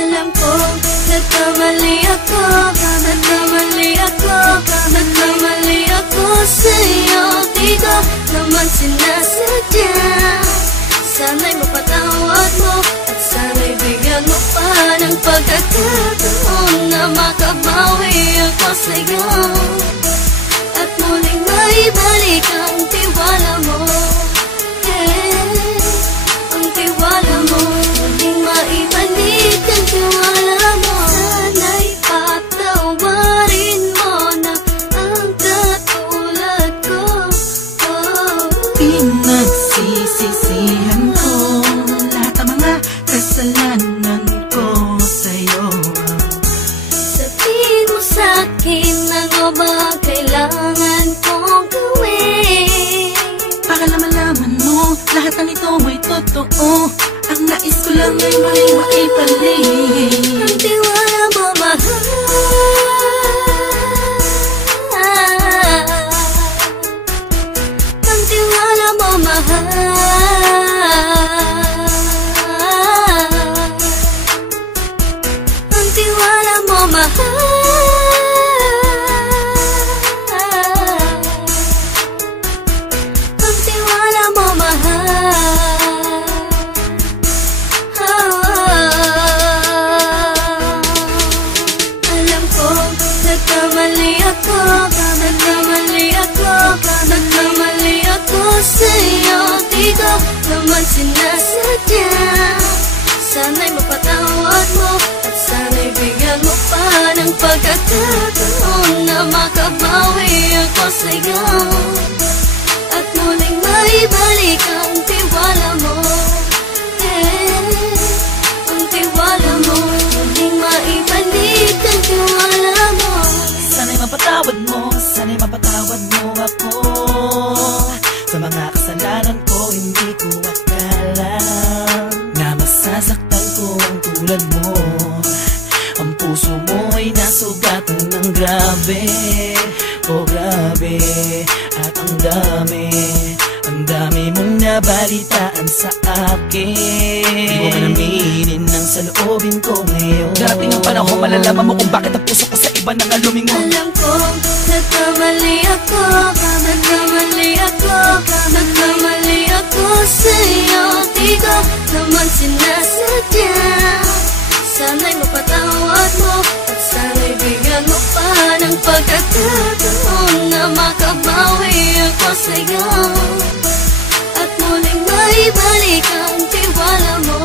Alam ko, nagkamali ako, nagkamali ako, nagkamali ako sa'yo. Di ko naman sinasadya. Sana'y mapatawad mo at sana'y bigyan mo pa ng pagkakataon na makabawi ako sa'yo at muling maibalik ang tiwala mo. Ang tiwala mo, muling maibalik ang tiwala mo. Sana'y patawarin mo na ang katulad ko. Pinagsisisihan ko lahat ng mga kasalanan ko sa'yo. Sabihin mo sa'kin ano ba kailangan kong gawin para malaman mo lahat ng ito ay totoo. Ang nais ko lang ay maibalik ang tiwala mo, mahal. Ang tiwala mo, mahal. Ang tiwala mo, mahal. Ang tiwala mo, mahal. Alam ko, nagkamali ako, nagkamali ako, nagkamali ako sa'yo. Di ko naman sinasadya. Sana'y mapatawad mo at sana'y bigyan mo pa ng pagkakataon na makabawi ako sa'yo at muling maibalik ang tiwala mo. Ang tiwala mo, muling maibalik ang tiwala mo. Sana'y mapatawad mo, sana'y mapatawad mo ako sa mga kasalanan ko. Hindi ko akala na masasaktan ko ang tulad mo. Ang puso mo ay nasugatan ng grabe, oh grabe. At ang dami mong nabalitaan sa akin. Di mo man aminin ang saloobin ko ngayon. Darating ang panahon, malalaman mo kung bakit ang puso ko sa iba nang lumingon. Alam ko, nagkamali ako, nagkamali ako, nagkamali ako sa'yo. Di ko naman sinasadya. Sana'y mapatawad mo at sana'y bigyan mo pa ng pagkakataon na makabawi ako sa'yo at muling maibalik ang tiwala mo.